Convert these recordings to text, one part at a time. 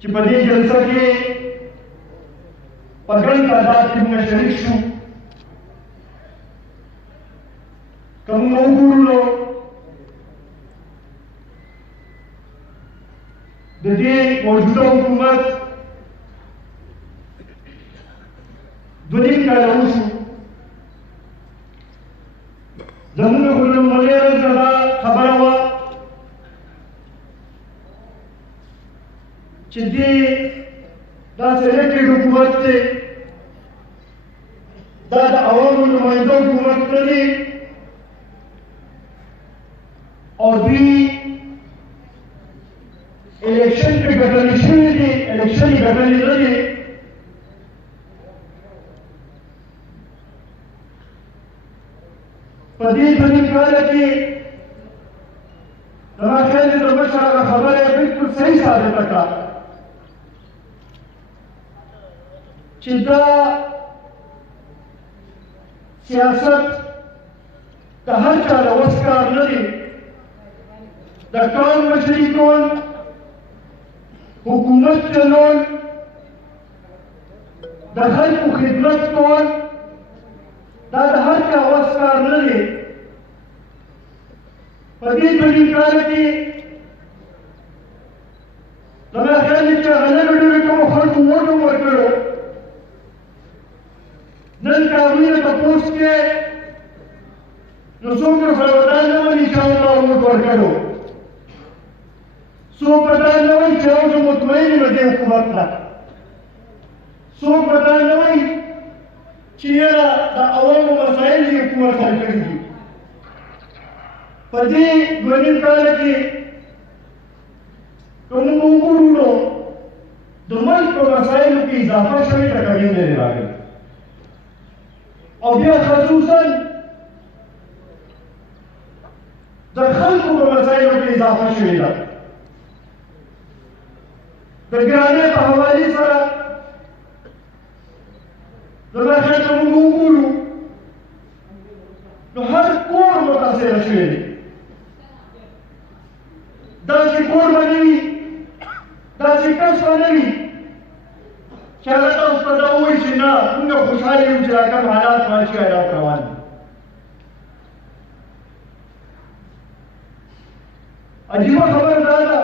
چې په دې جلسه کې په ګڼ تعداد کې موږ شریک شو. که موږ وګورو نو د دې موجوده حکومت 2.5 کاله وشو. زموږ خو لومړۍ ورځ دا خبره وه چې دا سلیکټډ حکومت دی، دا د عوامو نماینده حکومت نه دی او دوی الیکشن کې ګټلې شوي دي، الیکشن یې ګټلې نه دی. په دې 2.5 کاله کې زما خیال دی د مشر هغه خبره یې بلکل صحیح ثابته کړه چې دا سیاست د هر چا د وس کار نه دی. د قوم مشري کول، حکومت چلول، د خلکو خدمت کول، دا د هر چا وس کار نه دی. په دې 2.5 کاله کې زما خیال دی چې هغه لږ ډېرو کومو خلکو ووټ هم ورکړو. نن که هغوی نه تپوس کې نو څوک ورسره به دا نه وایي چې هغه ما ووټ ورکړو، څوک به دا نه وایي چې هغه زه مطمئن یم دې حکومت نه، څوک به دا نه وایي چې یاره د عوامو مسایل یې حکومت حل کړي دي. په دې 2.5 کاله کې که موږ وګورو نو د ملک په مسایلو کې اضافه شوې ده، کمې نه دی راغلی. او بیا خصوصا د خلکو په مسایلو کې اضافه شوې ده. د ګرانۍ په حوالې سره زما خیال که موږ وګورو نو هر کور متاثره شوی دی. داسې کور به نه وي، داسې کس به نه وي چې هغه تاسو ته دا ووایي چې نه موږ خوشحاله یو چې دا کوم حالات معاشي حالات روان دي. عجیبه خبره دا ده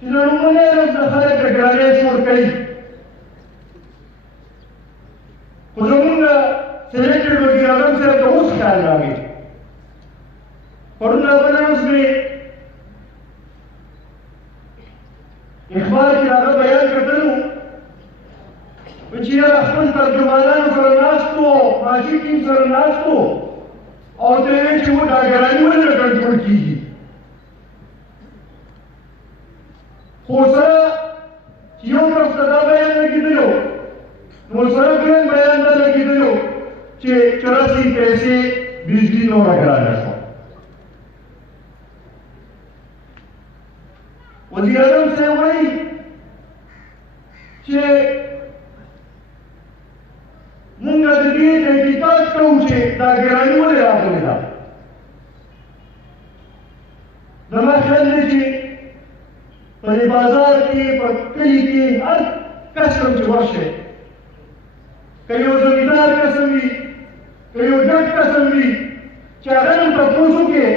چې د لومړۍ ورځ نه خلک د ګرانۍ شور کوي، خو زمونږ سلیکټډ وزیر اعظم صاحب ته اوس خیال راغی. پرون بله ورځ مې اخبار کې د هغه بیان کتلو چې یاره خپل ترجمانانو سره ناست وو، معاشي ټیم سره ناست وو او ورته یې ویل چې و دا ګراني ولې نه کنټرول کېږي. خو ورسره چې یو طرف ته دا بیان لګېدلو نو ورسره ګران بیان دا لګېدلو چې 84 پیسې بجلي نوره ګرانه شوه. وزیر اعظم صاحب وایي چې موږ د دې تحقیقات کوو چې دا ګراني ولې راغلې ده. زما خیال دی چې په دې بازار کې، په کلي کې هر قسم چې ورشئ، که یو زمیندار قسم وي، که یو ډک قسم وي، چې هغه هم تپوس وکړي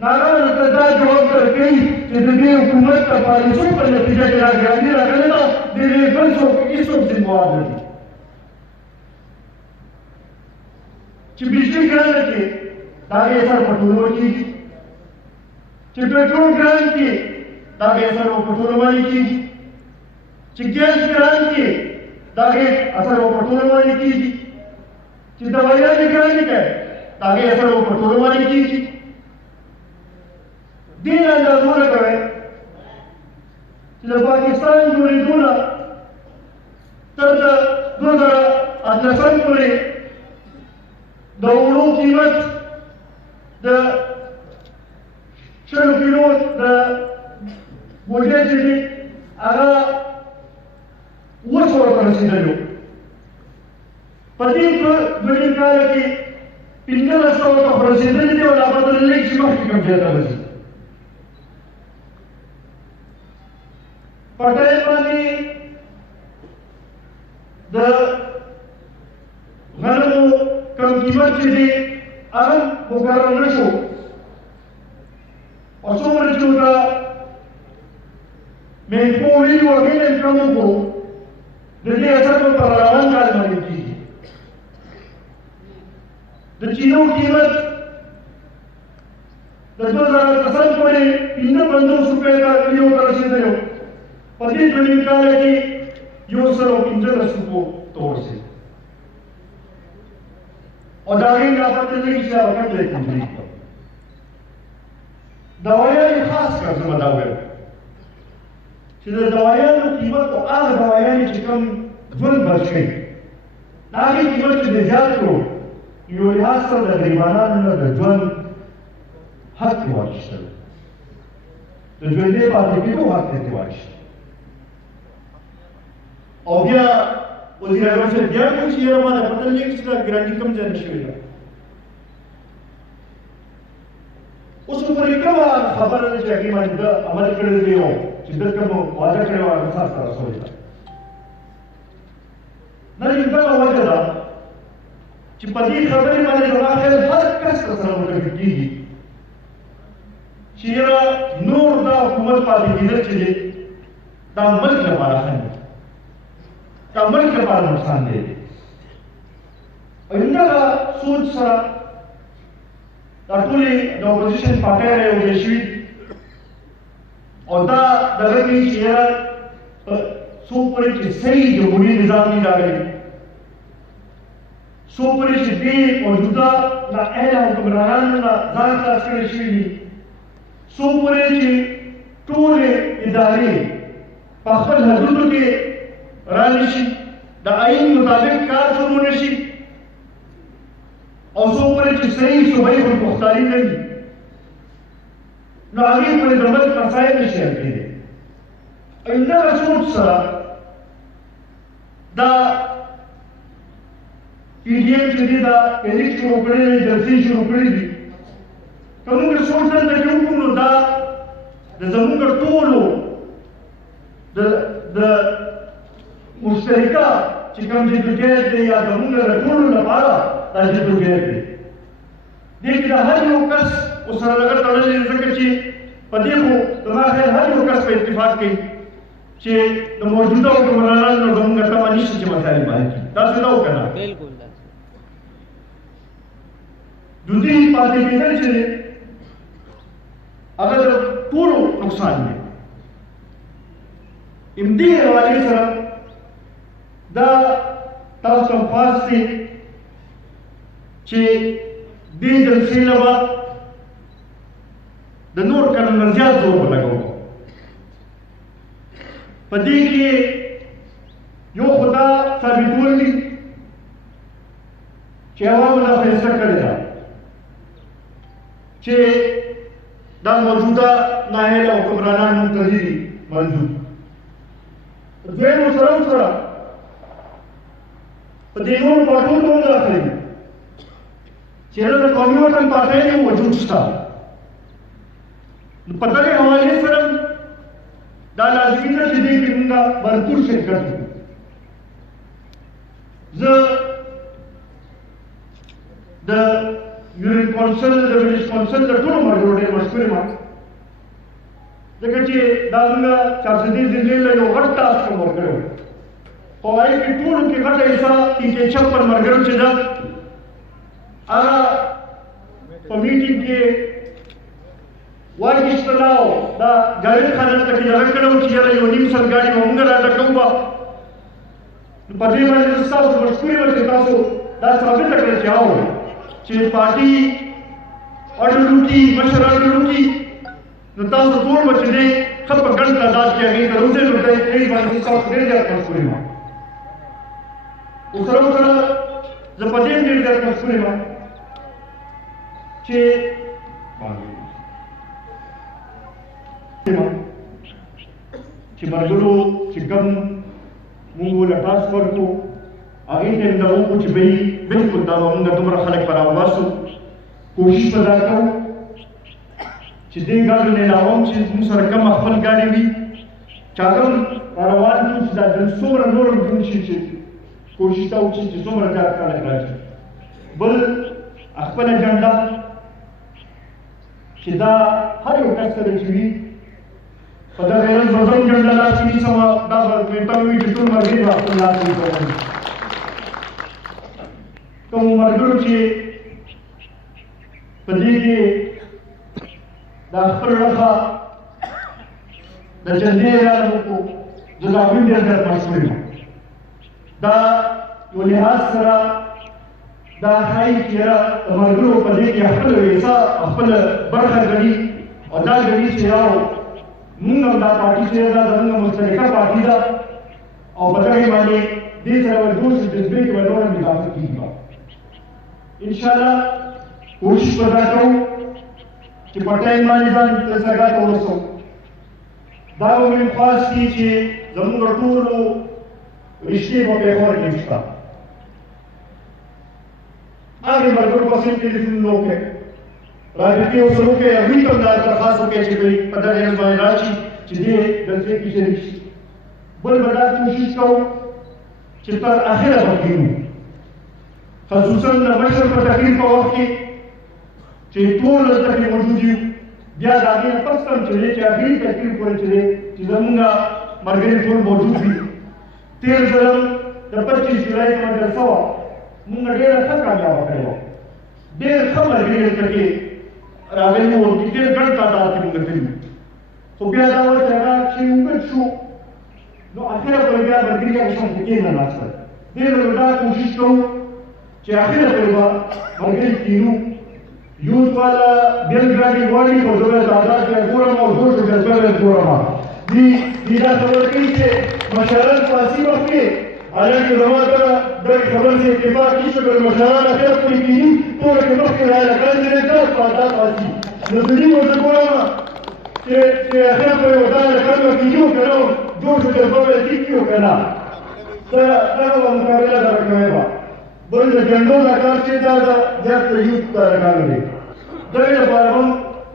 نو هغه درته دا جواب درکوي چې د دې حکومت د پالیسیو په نتیجه کې دا ګراني راغلې ده، د دې بل څوک هېڅوک ذمهوار نه دي. چې بجلي ګرانه کړي د هغې اثر په ټولو کېږي، چې پټرول ګران کړي د هغې اثر په ټولو باندې کېږي، چې ګیس ګران کړي د هغې اثر په ټولو باندې کېږي، چې دوایانې ګرانې کړي د هغې اثر په ټولو باندې کېږي. دې اندازونه کوئ چې د پاکستان جوړېدو نه تر د 2018 پورې د اوړو قیمت د 100 کیلو د بوجۍ چې دی هغه 200 ته رسېدلو. په دې 2.5 کاله کې 1500 ته رسېدلي دي او لا به تر لږ شي مخکې کوم ځای ته رسي. پټای باندې د غنمو کم قیمت چې دی هغه مقرر نه شو او څومره چې ورته مېنکو ویلي وو هغې نه یې کم وکړو د دې اثر به په روان کال باندې کېږي د چینو قیمت د 2010 پورې 55 روپۍ ته کیلو ته رسېدلی و په دې دوه نیم کاله کې 115 روپو ته ورسېد او د هغې نه پته لږ چې هغه کټلی کمپلیټ کړ دوایانې خاص کړ زه به دا ووایم چې د دوایانو قیمت او هغه دوایانې چې کوم ژوند بچ کوي د هغې قیمت چې دی زیات کړو یو لحاظ سره د غریبانانو نه د ژوند حق یې واخیستل د ژوندي پاتې کېدو حق یې واخیست او بیا وزیر اعظم صاحب بیا کوم چې یاره ما ته پته لګي چې دا ګرانټي کوم ځای نه شوې ده اوس پورې کومه خبره ده چې هغې باندې ده عمل کړی دی او چې ده کوم وعده کړې وه هغه تاسو ته رسولې ده نه یې دغه وجه ده چې په دې خبرې باندې زما خیال هر کس سره متفق کېږي چې یاره نور دا حکومت پاتې کېدل چې دی دا ملک لپاره ښه نه دا ملک لپاره نقصان دی او همدغه سوچ سره دا ټولې د اپوزیشن پارټۍ رایوځای شوي او دا دغه کوي چې یاره څو پورې چې صحیح جمهوري نظام نه راغلی څو پورې چې دې موجوده نااهله حکمرانانو نه ځان خلاص کړی شوي دي څو پورې چې ټولې ادارې په خپل حدودو کې رانه شي د آئین مطابق کار شروع نه شي او څو پورې چې صحیح صوبایي خودمختاري نه وي نو هغې پورې د ملک مسایل نه شي حل کېدی همدغه سوچ سره دا پی ډي ایم چې دی دا تحریک شروع کړی دی جلسې شروع کړي دي که موږ سوچ دلته کې وکړو نو دا د زموږ ټولو د مشترکه چې کوم جدوجہد دی یا زموږ د ټولو لپاره دا جدوجہد دی دې کې د هر یو کس ورسره لږ تړلی دی ځکه چې په دې خو زما خیال هر یو کس په اتفاق کوي چې د موجوده حکمرانانو نه زموږ تمه نشته چې مسایل حل کړي داسې نه و که نه بالکل دودي پاتې کېدل چې دی هغه د ټولو نقصان دی همدې حوالې سره دا تاسو ته خاص دی چې دې جلسې نه به د نور کال نه زیات زور ولګوو په دې کې یو خو دا ثابتول دي چې عوامو دا فیصله کړې ده چې دا موجوده نااهله حکمرانان منتظر دي منظور دویم ورسره په دې نورو پارټیو ته وداخلوي چې یاره د قومي وطن پارټۍ وجود شته نو په دغې حوالې سره دا لازمي ده چې دې کې موږ بھرپور شرکت وکړو زه د یونین کونسل د ویلیج کونسل د ټولو ملګرو ډېر مشکور یم ځکه چې دا موږ چارسدي ضلعې له یو غټ ټاسک هم ورکړی و په هغې کې ټولو کې غټه حصه 356 ملګرو چې ده هغه په میټینګ کې واخیستله او دا جاوید خان هلته کې دغه کړی و چې یاره یو نیم سل ګاډي به موږ راته کوو به نو په دې باندې زه ستاسو مشکور یم چې تاسو دا ثابته کړئ چې او چې پارټي اډلو کې مشر اډلو کې نو تاسو ټول به چې دی ښه په ګڼ تعداد کې هغې ته روزئ نو دی دې باندې تاسو ډېر زیات مشکور یم ورسره زه په دې هم ډېر زیات مشکور یم چې ملګرو چې کوم موږ له ټاسک ورکړو هغې ته هم دا وکړو چې بهی بلکل دا به موږ دومره خلک به راوباسو کوشش به دا کوو چې دې ګاډو نه علاوه هم چې موږ سره کومه خپل ګاډي وي چاغم روان دي چې دا د څومره نور هم شي چې کوشش تا وکړي چې څومره زیات خلک راشي بل خپل اجنډا چې دا هر یو کس سره چې وي په دغه ورځ به زموږ اجنډا لاس کې نیسم دا به ته وایي چې ټول ملګري به خپل لاس کې کوي کوم ملګرو چې په دې کې دا خپل رخه د جلدی اعلان وکړو زه دا هم ډېر زیات مشهور یم دا یو لحاظ سره دا ښایي چې یاره د ملګرو په دې کې خپله حصه خپله برخه ګڼي او دا ګڼي چې یاره مونږ هم دا پارټي چې ده زموږ مشترکه پارټي ده او په دغې باندې دې سره به جوش او جذبې کې به نور هم اضافه کېږي انشاءالله کوشش به دا کوو چې په ټایم باندې ځان ترسګا ته ورسوو دا به مې خواست دي چې زموږ ټولو رشتې په پېښور کې شته هغې ملګرو پسې ټلیفونونه وکړئ رابطې ورسره وکړئ هغوی ته هم دا درخواست وکړئ چې دوی په دغه ورځ باندې راشي چې دې جلسې کې شریک شي بل به دا کوشش کوو چې تر اخره به کښېنو خصوصا د مشر په تقریر په وخت کې چې ټول دلته کې موجود یو بیا د هغې نه پس هم چې دی چې اخري تقریر پورې چې دی چې زمونږ ملګري ټول موجود وي تېر ځل د 25 جولای کومه جلسه وه مونږ ډېره ښه کامیابه کړې وه ډېر ښه ملګري دلته کې راغلي وو ډېر ګڼ تعداد کې مونږ تللي خو بیا دا وه چې هغه چې اوږد شو نو اخره پورې بیا ملګري هغه شان کې کېناستل دې ځل دا کوشش کوو چې اخره پورې به ملګري کېنو یوز والا بیلګرادي غواړي خو زه به تعداد کې ګورم او جوش او جذبه به ګورم دې دا خبره کوي چې مشران په اصلي وخت کې حالانکه زما سره دغې خبرې سره اتفاق نشو کړی مشران اخر پورې کېني ټوله کې مخکې رالکان دې دا تعداد اصلي نو د دې ورته ګورم چې اخر پورې ورته رالکان به کېږي او که نه جوش او جذبه به کېږي او که نه دغه به مقابله دغه کوې به بل د جنډو دا کار چې دا د زیات یوت ته راغلی دی دغې لپاره هم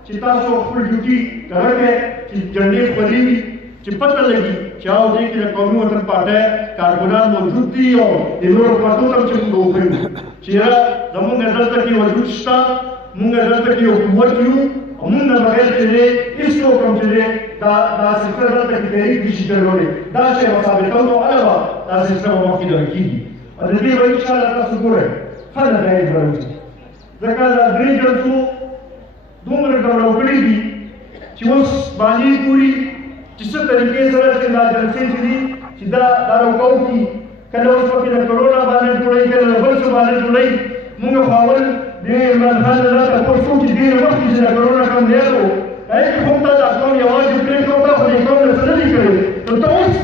چې تاسو خپل ډیوټي کوئ چې جنډې خپلې وي چې پته لګي چې او دې کې د قومي وطن پارټۍ کارکونان موجود دي او د نورو پارټو ته هم چې موږ وښیو چې یاره زموږ دلته کې وجود شته موږ دلته کې یو قوت یو او موږ نه بغیر چې دی هېڅ څوک هم چې دی دا سلسله دلته کې تحریک نشي درلودی دا شی به ثابتوو نو هله به دا سلسله به مخکې دغه کېږي او د دې به انشاءالله تاسو ګورئ ښه نتایج به راوځي ځکه دا درې جلسو دومره ډول کړي دي چې اوس باندې ګوري چې څه طریقې سره چې دا جلسې چې دي چې دا راوکوي کله اوس پکې د کرونا باندې جوړوي کله د بل څه باندې جوړوي موږ خو اول د عمران خان نه راته تپوس کوو چې ډېر وخت چې د کرونا کم دی و هغې کې خو تا دا قوم یوازې پرېښود تا خو دې قوم نه څه نه دي کړي نو ته اوس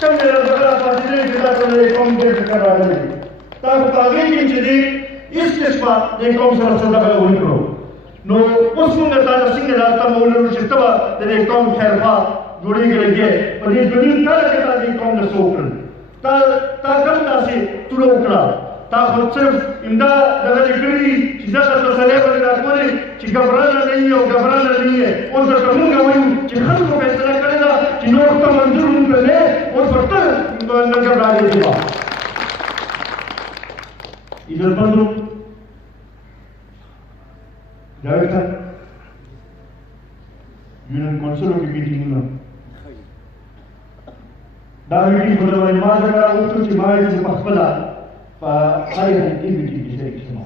کم دی دغه راپاڅېدلی چې دا ټول د قوم ډېر ټکر راغلی دی تا خو په هغې کې چې دی هېڅ قسمه د قوم سره څه دغه ونه کړو نو اوس موږ تا ته څنګه دا تمه ولرو چې ته به د دې قوم خیرخواه جوړېږي لګې په دې دوه نیم کاله کې تا دې قوم نه څه وکړل تا کم داسې توره وکړه تا خو صرف امدا دغه کړي چې دغه تسلۍ به دا کولې چې ګبرانه نه وي او ګبرانه نه وي اوس درته موږ وایو چې خلکو فیصله کړې ده چې نور ته منظور مونږ نه اوس به ته نه ګبرانېږي به عزتمندو جاوید صاحب یونین کونسلو کې میټینګونه دا میټینګ په دغه ما ځکه راوستو چې ما یې په خپله په هر حلقې میټینګ کې شریک شم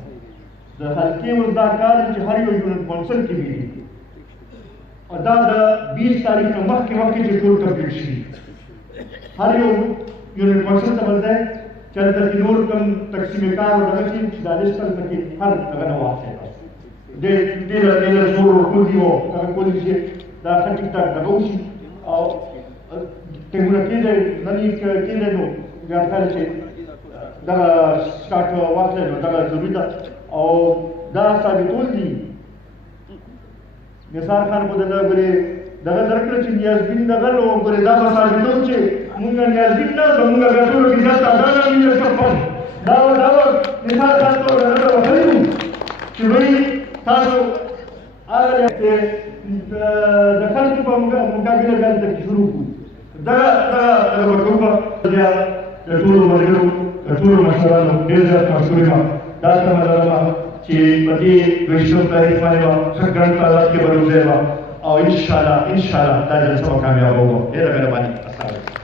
د حلقې اوس دا کار چې هر یو یونین کونسل کې میټینګ او دا د 20 تاریخ نه مخکې چې ټول کمپلیټ شي هر یو یونین کونسل ته بل ځای چې هلته کې نور کوم تقسیم کار او دغه شي چې دا لیست هلته کې هر دغه نه واخلي ډېره زور ورکول دي او هغه کولی شي دا ښه ټیک ټاک دغه وشي او ټینګونه کېدی نن یې کېدی نو بیا خیال چې دغه سټارټ واخلئ نو دغه ضروري ده او دا ثابتول دي نثار خان خو دغه ګورې دغه درکړه چې نیازبین دغه نو ګورې دا به ثابتوم چې مونږ نیازبین نه زمونږ بیا ټولو کې زیات تعداد هم وي صفر دا به نثار خان ته دغه ته وښلي وو چې دوی تاسو هغه د خلکو په مقابله باندې شروع کړو daga batumba dia turu mariru turu masalano beza masurima data malarama ci pati विश्व क्लारिफाई वा संकलन तालाब के बरूजे वा और इंशाल्लाह ताजा सब कामयाब होगा ये मेरा बानी अस्सलाम